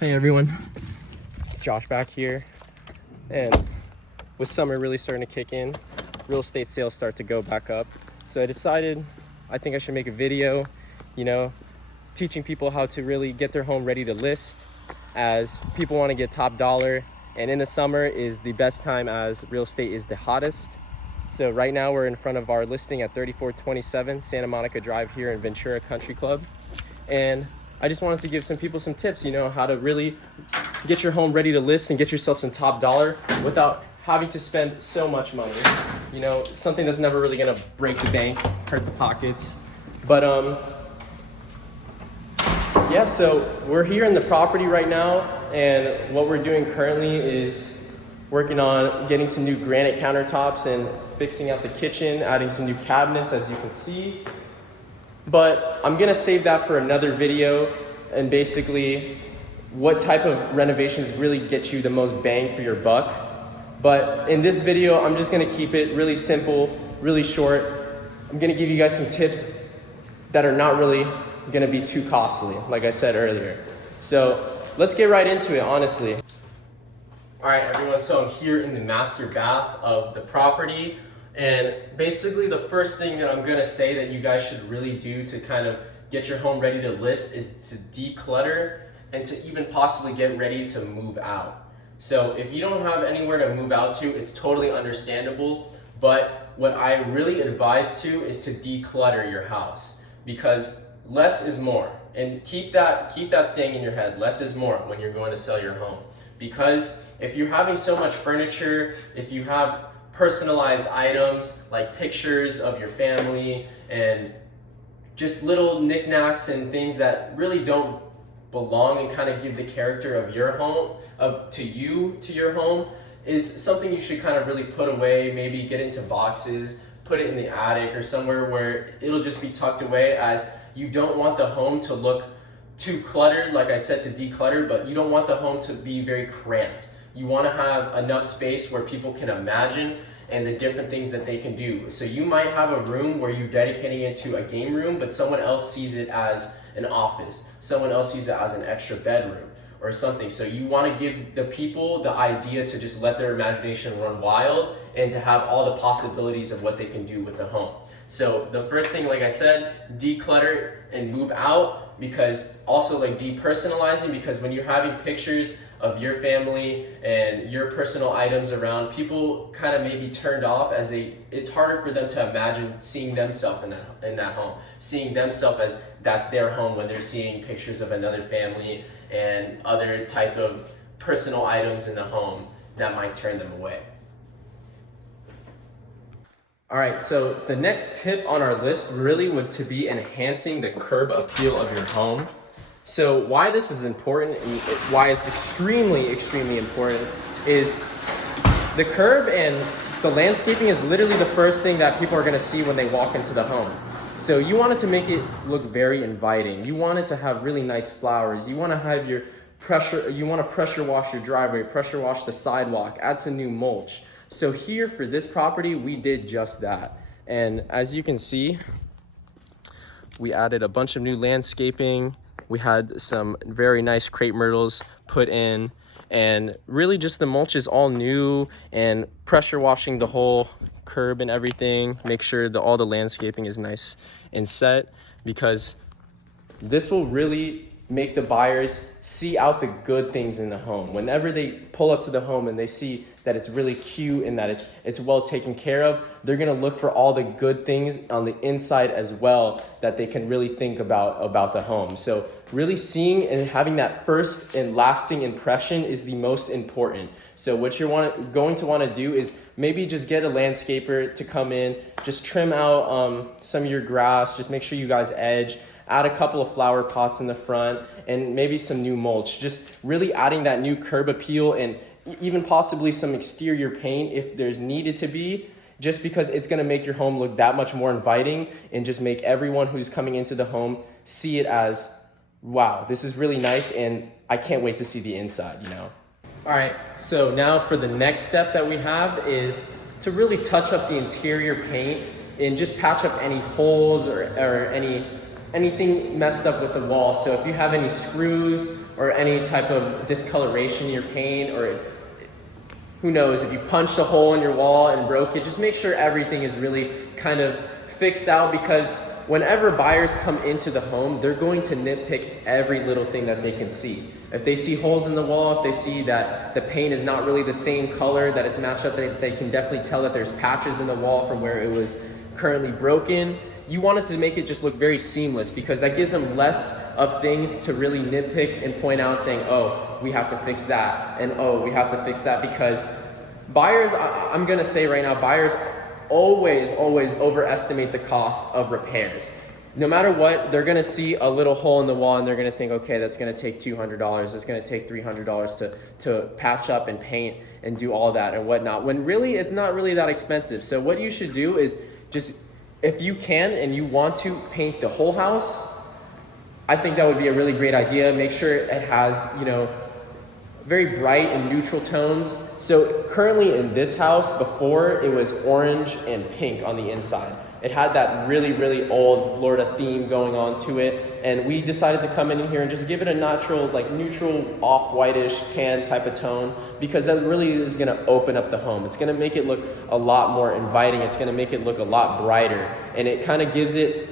Hey everyone, it's Josh back here, and with summer really starting to kick in, real estate sales start to go back up. So I decided I think I should make a video, teaching people how to really get their home ready to list, as people want to get top dollar, and in the summer is the best time as real estate is the hottest. So right now we're in front of our listing at 3427 Santa Monica Drive here in Ventura Country Club, and I just wanted to give some people some tips, how to really get your home ready to list and get yourself some top dollar without having to spend so much money. Something that's never really gonna break the bank, hurt the pockets. But yeah, so we're here in the property right now, and what we're doing currently is working on getting some new granite countertops and fixing out the kitchen, adding some new cabinets, as you can see. But I'm gonna save that for another video, and basically what type of renovations really get you the most bang for your buck. But in this video, I'm just gonna keep it really simple, really short. I'm gonna give you guys some tips that are not really gonna be too costly, like I said earlier. So let's get right into it, honestly. All right, everyone, so I'm here in the master bath of the property. And basically the first thing that I'm gonna say that you guys should really do to kind of get your home ready to list is to declutter and to even possibly get ready to move out. So if you don't have anywhere to move out to, it's totally understandable. But what I really advise to is to declutter your house, because less is more. And keep that saying in your head, less is more when you're going to sell your home. Because if you're having so much furniture, if you have personalized items like pictures of your family and just little knickknacks and things that really don't belong and kind of give the character of your home, to your home, is something you should kind of really put away, maybe get into boxes, put it in the attic or somewhere where it'll just be tucked away, as you don't want the home to look too cluttered, like I said, to declutter, but you don't want the home to be very cramped. You want to have enough space where people can imagine and the different things that they can do. So you might have a room where you're dedicating it to a game room, but someone else sees it as an office. Someone else sees it as an extra bedroom or something. So you want to give the people the idea to just let their imagination run wild and to have all the possibilities of what they can do with the home. So the first thing, like I said, declutter and move out. Because also like depersonalizing, because when you're having pictures of your family and your personal items around, people kind of may be turned off, as it's harder for them to imagine seeing themselves in that home, seeing themselves as that's their home when they're seeing pictures of another family and other type of personal items in the home that might turn them away. All right, so the next tip on our list really would to be enhancing the curb appeal of your home. So why this is important and why it's extremely, extremely important is the curb and the landscaping is literally the first thing that people are gonna see when they walk into the home. So you want it to make it look very inviting. You want it to have really nice flowers. You wanna have you wanna pressure wash your driveway, pressure wash the sidewalk, add some new mulch. So here for this property, we did just that. And as you can see, we added a bunch of new landscaping. We had some very nice crepe myrtles put in, and really just the mulch is all new, and pressure washing the whole curb and everything. Make sure that all the landscaping is nice and set, because this will really make the buyers see out the good things in the home. Whenever they pull up to the home and they see that it's really cute and that it's well taken care of, they're gonna look for all the good things on the inside as well that they can really think about the home. So really seeing and having that first and lasting impression is the most important. So what you're going to want to do is maybe just get a landscaper to come in, just trim out some of your grass, just make sure you guys edge, add a couple of flower pots in the front, and maybe some new mulch. Just really adding that new curb appeal, and even possibly some exterior paint if there's needed to be, just because it's gonna make your home look that much more inviting and just make everyone who's coming into the home see it as, wow, this is really nice and I can't wait to see the inside, All right, so now for the next step that we have is to really touch up the interior paint and just patch up any holes or any anything messed up with the wall. So if you have any screws or any type of discoloration in your paint, or who knows, if you punched a hole in your wall and broke it, just make sure everything is really kind of fixed out, because whenever buyers come into the home, they're going to nitpick every little thing that they can see. If they see holes in the wall, if they see that the paint is not really the same color, that it's matched up, they can definitely tell that there's patches in the wall from where it was currently broken. You want it to make it just look very seamless, because that gives them less of things to really nitpick and point out, saying, oh, we have to fix that, and oh, we have to fix that. Because buyers, I'm gonna say right now, buyers always overestimate the cost of repairs. No matter what, they're gonna see a little hole in the wall and they're gonna think, okay, that's gonna take $200, it's gonna take $300 to patch up and paint and do all that and whatnot, when really it's not really that expensive. So what you should do is just, if you can and you want to paint the whole house, I think that would be a really great idea. Make sure it has, very bright and neutral tones. So currently in this house, before, it was orange and pink on the inside. It had that really old Florida theme going on to it, and we decided to come in here and just give it a natural, like neutral, off-whitish tan type of tone, because that really is gonna open up the home. It's gonna make it look a lot more inviting. It's gonna make it look a lot brighter, and it kind of gives it,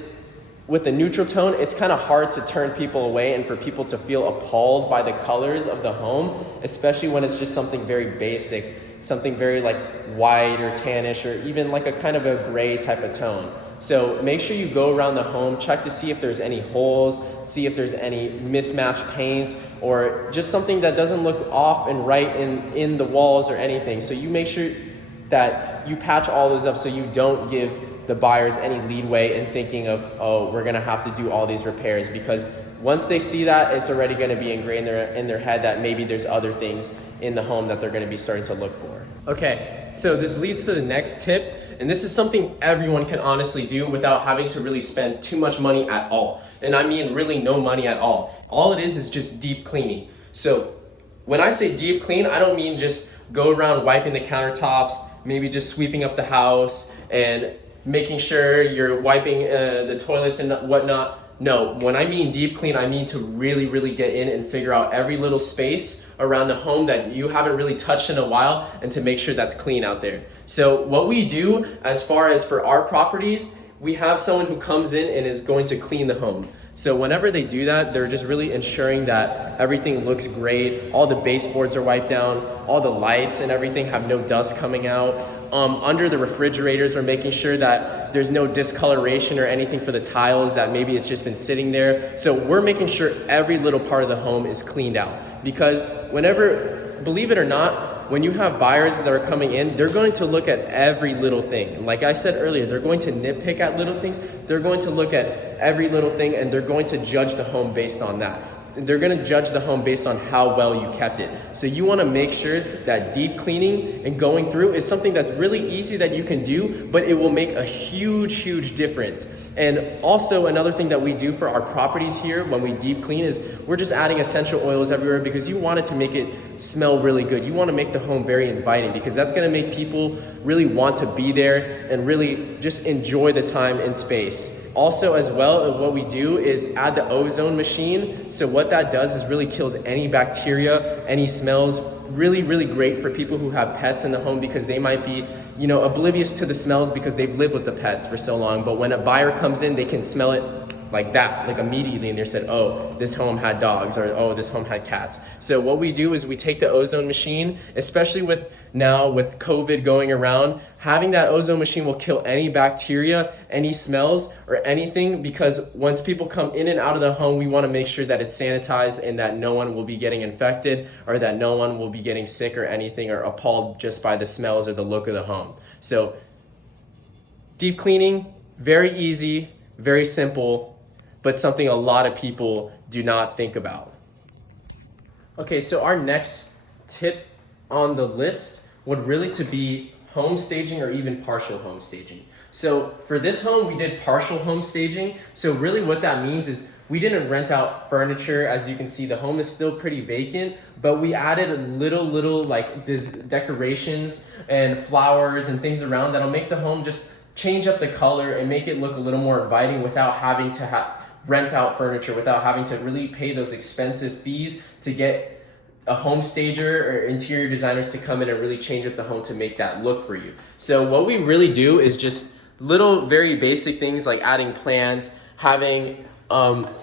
with the neutral tone, it's kind of hard to turn people away and for people to feel appalled by the colors of the home, especially when it's just something very basic, something very like white or tannish, or even like a kind of a gray type of tone. So make sure you go around the home, check to see if there's any holes, see if there's any mismatched paints, or just something that doesn't look off and right in the walls or anything. So you make sure that you patch all those up so you don't give the buyers any leadway in thinking of, oh, we're gonna have to do all these repairs, because once they see that, it's already gonna be ingrained in their head that maybe there's other things in the home that they're gonna be starting to look for. Okay, so this leads to the next tip, and this is something everyone can honestly do without having to really spend too much money at all. And I mean really no money at all. All it is just deep cleaning. So when I say deep clean, I don't mean just go around wiping the countertops, maybe just sweeping up the house and making sure you're wiping the toilets and whatnot. No, when I mean deep clean, I mean to really get in and figure out every little space around the home that you haven't really touched in a while, and to make sure that's clean out there. So what we do as far as for our properties, we have someone who comes in and is going to clean the home. So whenever they do that, they're just really ensuring that everything looks great. All the baseboards are wiped down, all the lights and everything have no dust coming out. Under the refrigerators, we're making sure that there's no discoloration or anything for the tiles, that maybe it's just been sitting there. So we're making sure every little part of the home is cleaned out, because whenever, believe it or not, when you have buyers that are coming in, they're going to look at every little thing. And like I said earlier, they're going to nitpick at little things. They're going to look at every little thing, and they're going to judge the home based on that. They're going to judge the home based on how well you kept it. So you want to make sure that deep cleaning and going through is something that's really easy that you can do, but it will make a huge difference. And also another thing that we do for our properties here when we deep clean is we're just adding essential oils everywhere, because you want it to make it smell really good. You want to make the home very inviting, because that's going to make people really want to be there and really just enjoy the time and space. Also as well, what we do is add the ozone machine. So what that does is really kills any bacteria, any smells. Really great for people who have pets in the home, because they might be, oblivious to the smells because they've lived with the pets for so long. But when a buyer comes in, they can smell it like that, like immediately, and they said, oh, this home had dogs, or oh, this home had cats. So what we do is we take the ozone machine, especially with COVID going around, having that ozone machine will kill any bacteria, any smells, or anything, because once people come in and out of the home, we want to make sure that it's sanitized and that no one will be getting infected, or that no one will be getting sick or anything, or appalled just by the smells or the look of the home. So deep cleaning, very easy, very simple, but something a lot of people do not think about. Okay, so our next tip on the list would really to be home staging, or even partial home staging. So for this home, we did partial home staging. So really what that means is we didn't rent out furniture. As you can see, the home is still pretty vacant, but we added little like decorations and flowers and things around that'll make the home just change up the color and make it look a little more inviting without having to rent out furniture, without having to really pay those expensive fees to get a home stager or interior designers to come in and really change up the home to make that look for you. So what we really do is just little very basic things like adding plants, having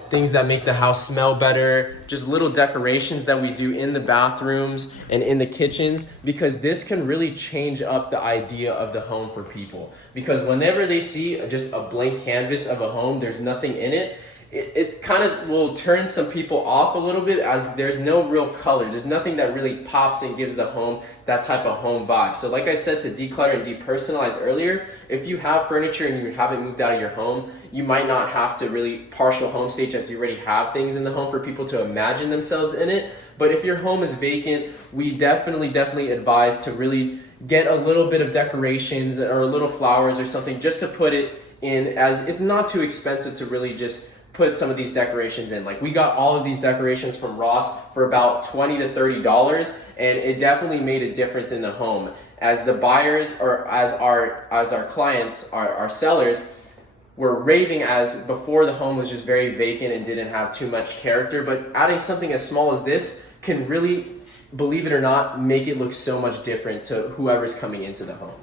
things that make the house smell better, just little decorations that we do in the bathrooms and in the kitchens, because this can really change up the idea of the home for people. Because whenever they see just a blank canvas of a home, there's nothing in it, it kind of will turn some people off a little bit, as there's no real color. There's nothing that really pops and gives the home that type of home vibe. So like I said, to declutter and depersonalize earlier, if you have furniture and you haven't moved out of your home, you might not have to really partial home stage, as you already have things in the home for people to imagine themselves in it. But if your home is vacant, we definitely advise to really get a little bit of decorations or little flowers or something just to put it in, as it's not too expensive to really just put some of these decorations in. Like, we got all of these decorations from Ross for about $20 to $30, and it definitely made a difference in the home, as the buyers, or as our clients, our sellers, were raving, as before the home was just very vacant and didn't have too much character. But adding something as small as this can really, believe it or not, make it look so much different to whoever's coming into the home.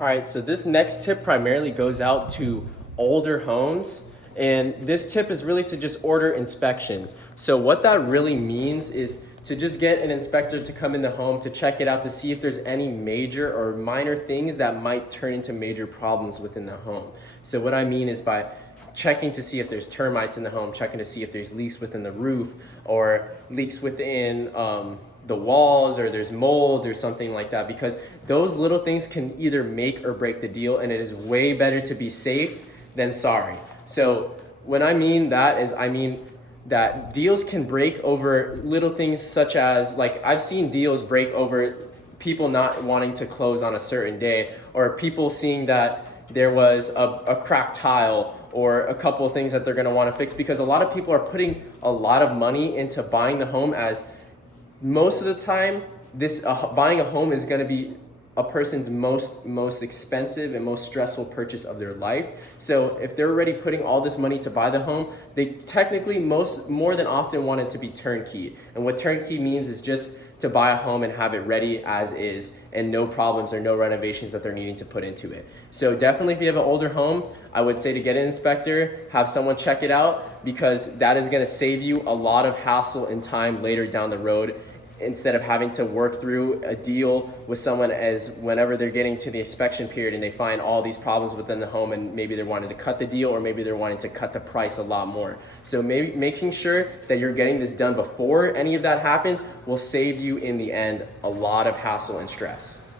All right, so this next tip primarily goes out to older homes. And this tip is really to just order inspections. So what that really means is to just get an inspector to come in the home to check it out, to see if there's any major or minor things that might turn into major problems within the home. So what I mean is by checking to see if there's termites in the home, checking to see if there's leaks within the roof, or leaks within the walls, or there's mold or something like that, because those little things can either make or break the deal, and it is way better to be safe than sorry. So when I mean that is, I mean that deals can break over little things, such as, like, I've seen deals break over people not wanting to close on a certain day, or people seeing that there was a cracked tile or a couple of things that they're gonna wanna fix, because a lot of people are putting a lot of money into buying the home, as most of the time this buying a home is gonna be a person's most expensive and most stressful purchase of their life. So if they're already putting all this money to buy the home, they technically more than often want it to be turnkey. And what turnkey means is just to buy a home and have it ready as is, and no problems or no renovations that they're needing to put into it. So definitely, if you have an older home, I would say to get an inspector, have someone check it out, because that is gonna save you a lot of hassle and time later down the road, instead of having to work through a deal with someone, as whenever they're getting to the inspection period and they find all these problems within the home, and maybe they're wanting to cut the deal, or maybe they're wanting to cut the price a lot more. So maybe making sure that you're getting this done before any of that happens will save you in the end a lot of hassle and stress.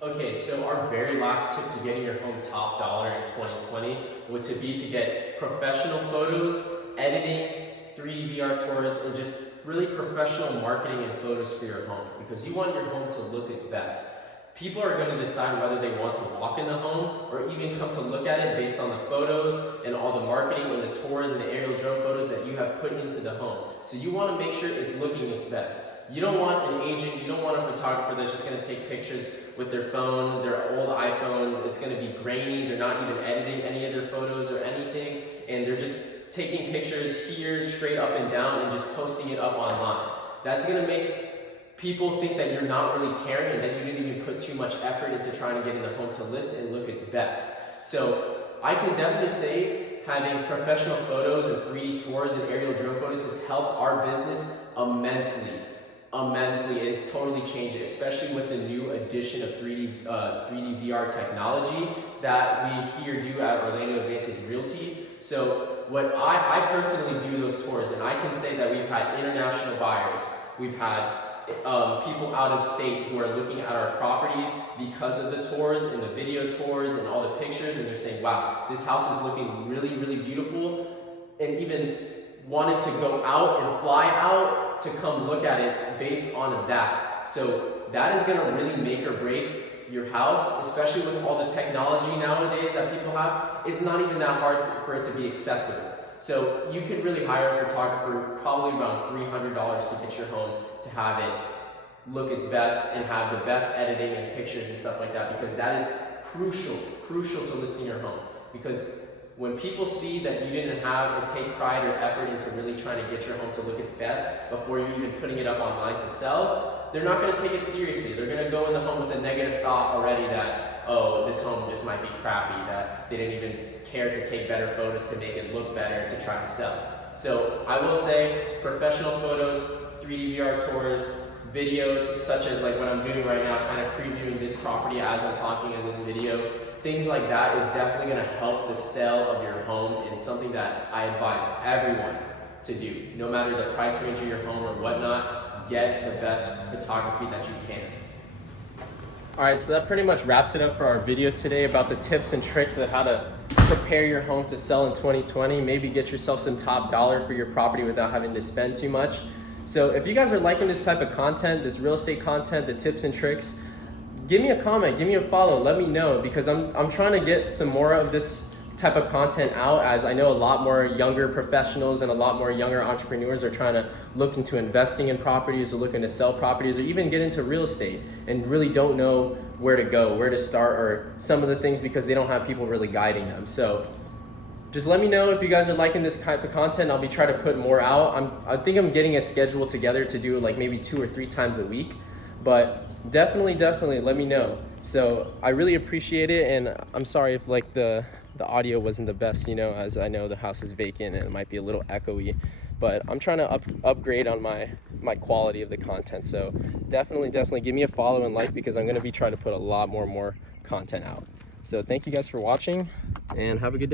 Okay, so our very last tip to getting your home top dollar in 2020 would to be to get professional photos, editing, 3D VR tours, and just really professional marketing and photos for your home, because you want your home to look its best. People are going to decide whether they want to walk in the home or even come to look at it based on the photos and all the marketing and the tours and the aerial drone photos that you have put into the home. So you want to make sure it's looking its best. You don't want an agent, you don't want a photographer that's just going to take pictures with their phone, their old iPhone. It's going to be grainy, they're not even editing any of their photos or anything, and they're just taking pictures here straight up and down and just posting it up online. That's going to make people think that you're not really caring, and that you didn't even put too much effort into trying to get in the home to list and look its best. So I can definitely say having professional photos and 3D tours and aerial drone photos has helped our business immensely. It's totally changed it, especially with the new addition of 3D VR technology that we here do at Orlando Advantage Realty. So what I personally do those tours, and I can say that we've had international buyers, we've had people out of state who are looking at our properties because of the tours and the video tours and all the pictures, and they're saying, wow, this house is looking really, really beautiful, and even wanted to go out and fly out to come look at it based on that. So that is going to really make or break your house, especially with all the technology nowadays that people have. It's not even that hard for it to be accessible. So you can really hire a photographer probably around $300 to get your home to have it look its best and have the best editing and pictures and stuff like that, because that is crucial to listing your home. Because when people see that you didn't have and take pride or effort into really trying to get your home to look its best before you're even putting it up online to sell, they're not going to take it seriously. They're going to go in the home with a negative thought already that, oh, this home just might be crappy, that they didn't even care to take better photos to make it look better to try to sell. So I will say professional photos, 3D VR tours, videos such as like what I'm doing right now, kind of previewing this property as I'm talking in this video, things like that is definitely going to help the sale of your home, and something that I advise everyone to do. No matter the price range of your home or whatnot, get the best photography that you can. Alright, so that pretty much wraps it up for our video today about the tips and tricks of how to prepare your home to sell in 2020. Maybe get yourself some top dollar for your property without having to spend too much. So if you guys are liking this type of content, this real estate content, the tips and tricks, give me a comment, give me a follow, let me know, because I'm trying to get some more of this type of content out, as I know a lot more younger professionals and a lot more younger entrepreneurs are trying to look into investing in properties or looking to sell properties or even get into real estate and really don't know where to go, where to start, or some of the things because they don't have people really guiding them. So just let me know if you guys are liking this type of content. I'll be trying to put more out. I think I'm getting a schedule together to do like maybe 2 or 3 times a week, but definitely let me know. So I really appreciate it, and I'm sorry if like the audio wasn't the best, you know, as I know the house is vacant and it might be a little echoey, but I'm trying to upgrade on my quality of the content. So definitely give me a follow and like, because I'm going to be trying to put a lot more content out. So thank you guys for watching, and have a good day.